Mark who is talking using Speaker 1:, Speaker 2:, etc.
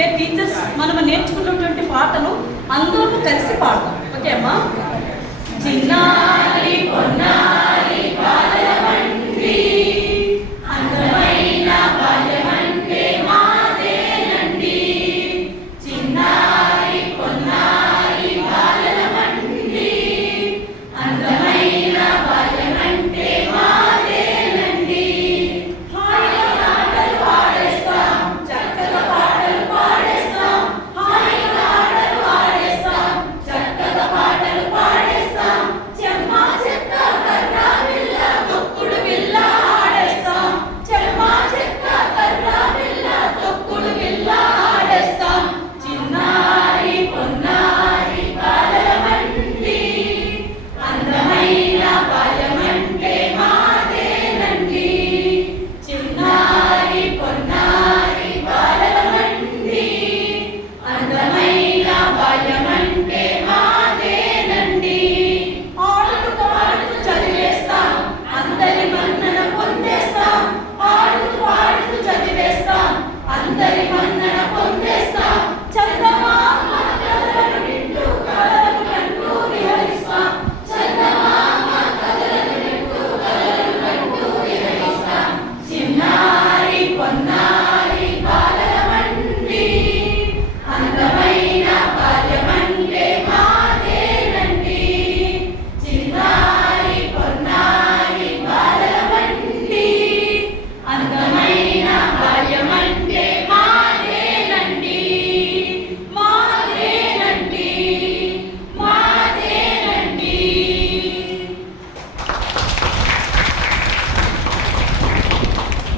Speaker 1: ఏ teachers మనం నేర్చుకున్నటువంటి పాటను అందరూ కలిసి పాడతాం. ఓకే అమ్మా? చిన్న Ina